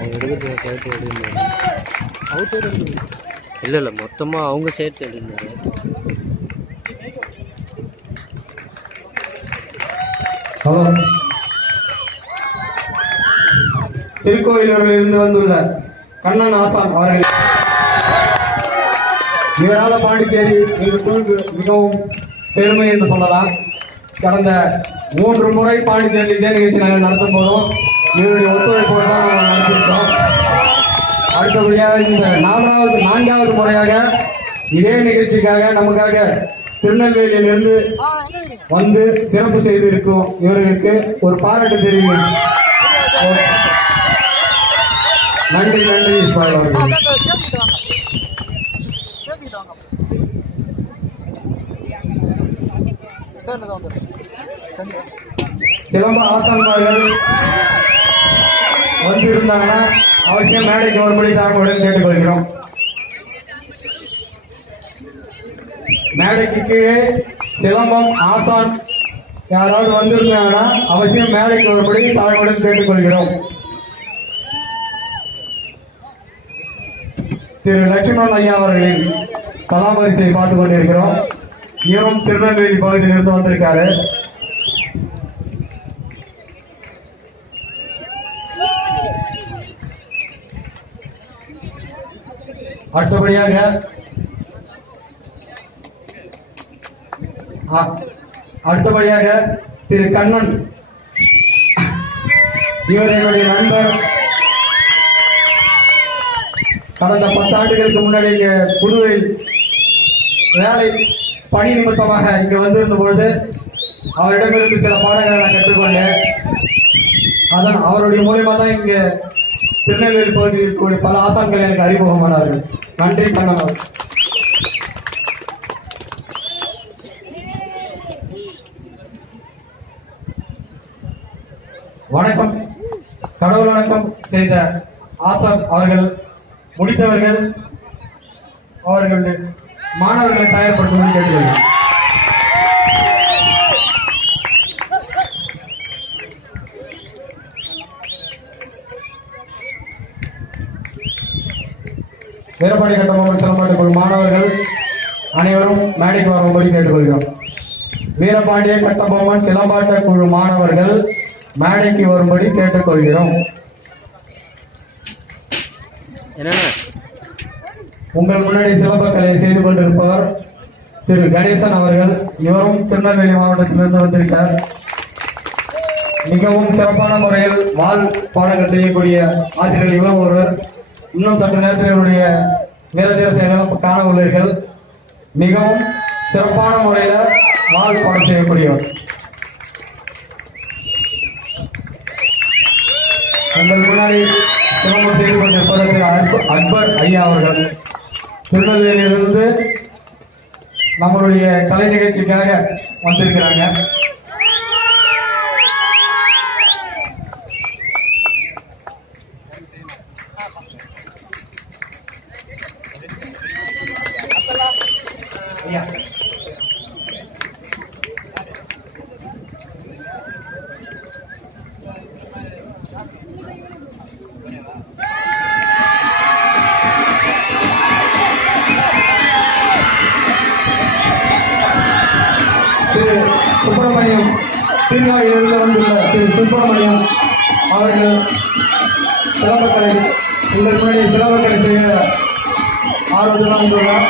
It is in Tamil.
அவங்க எடுக்கிற சேர்த்து எடுனாரு. அவர் சைடு எடுக்கணும். இல்லை இல்லை, மொத்தமாக அவங்க சேர்த்து எடுனாரு. ஹலோ, திருக்கோயிலூரில் இருந்து வந்துள்ள கண்ணன் ஆசான் அவர்கள் இவரால் பாண்டிச்சேரி எங்கள் குழுக்கு மிகவும் பெருமை என்று சொல்லலாம். கடந்த 3 முறை பாண்டிச்சேரி இதே நிகழ்ச்சி நாங்கள் நடத்தும் போதும் இவருடைய ஒத்துழைப்போடு தான் நாங்கள் நடத்திருக்கோம். அடுத்தபடியாக இந்த 4வது முறையாக இதே நிகழ்ச்சிக்காக நமக்காக திருநெல்வேலியிலிருந்து வந்து சிறப்பு செய்து இருக்கும் இவர்களுக்கு ஒரு பாராட்டு தெரிவிக்கிறேன். நன்றி நன்றி இஸ்மாயில் அவர்கள். சிலம்ப ஆசான்மார்கள் வந்திருந்தாங்கன்னா அவசியம் மேடைக்கு வரும்படி தாழ்மையுடன் கேட்டுக்கொள்கிறோம். மேடைக்கு கீழே சிலம்பம் ஆசான் யாராவது வந்திருந்தாங்கன்னா அவசியம் மேடைக்கு வரும்படி தாழ்மையுடன் கேட்டுக்கொள்கிறோம். திரு லட்சுமணன் ஐயா அவர்களின் சலாபரிசை பார்த்துக் கொண்டிருக்கிறோம். இவரும் திருநெல்வேலி பகுதியிலிருந்து வந்திருக்காரு. அடுத்தபடியாக திரு கண்ணன், இவர் என்னுடைய நண்பர். கடந்த 10 ஆண்டுகளுக்கு முன்னாடி இங்க புதுவையில் வேலை பணி நிமித்தமாக இங்க வந்திருந்த பொழுது அவரிடமிருந்து சில பாடங்களை நான் கற்றுக்கொண்டேன். அதான் அவருடைய மூலமா தான் இங்க திருநெல்வேலி பகுதியில் இருக்கக்கூடிய பல ஆசான்கள் எனக்கு அறிமுகமானார்கள். நன்றி கண்ணன். வணக்கம். கடவுள் வணக்கம் செய்த ஆசான் அவர்கள் முடித்தவர்கள் அவர்களுடைய மாணவர்களை தயார்படுத்தும்படி கேட்டுக்கொள்கிறேன். வீரபாண்டி கட்டபொம்மன் சிலம்பாட்ட குழு மாணவர்கள் அனைவரும் மேடைக்கு வரும்படி கேட்டுக்கொள்கிறோம். வீரபாண்டிய கட்டபொம்மன் சிலம்பாட்ட குழு மாணவர்கள் மேடைக்கு வரும்படி கேட்டுக்கொள்கிறோம். உங்கள் முன்னாடி சிலம்பக்கலை செய்து கொண்டிருப்பவர் திரு கணேசன் அவர்கள். இவரும் திருநெல்வேலி மாவட்டத்திலிருந்து வந்திருக்கார். மிகவும் சிறப்பான முறையில் வால் பாடங்கள் செய்யக்கூடிய ஆசிரியர்கள் இவரும் ஒருவர். இன்னும் சற்று நேரத்தில் இவருடைய வீரதீர செயலும் காண உள்ளீர்கள். மிகவும் சிறப்பான முறையில வால் பாடம் செய்யக்கூடியவர். உங்கள் முன்னாடி சிரமம் செய்து கொண்டிருப்பதற்கு அக்பர் ஐயா அவர்கள் திருநெல்வேலியிலிருந்து நம்மளுடைய கலை நிகழ்ச்சிக்காக வந்திருக்கிறாங்க. ஐயா சுப்பிரமணியம், சீர்காழியிலிருந்து வந்துள்ள திரு சுப்பிரமணியம் அவர்கள் சிலம்பக்கலை இந்த முன்னாடி சிலம்பக்கலை செய்ய ஆர்வத்துடன் வந்துள்ளார்.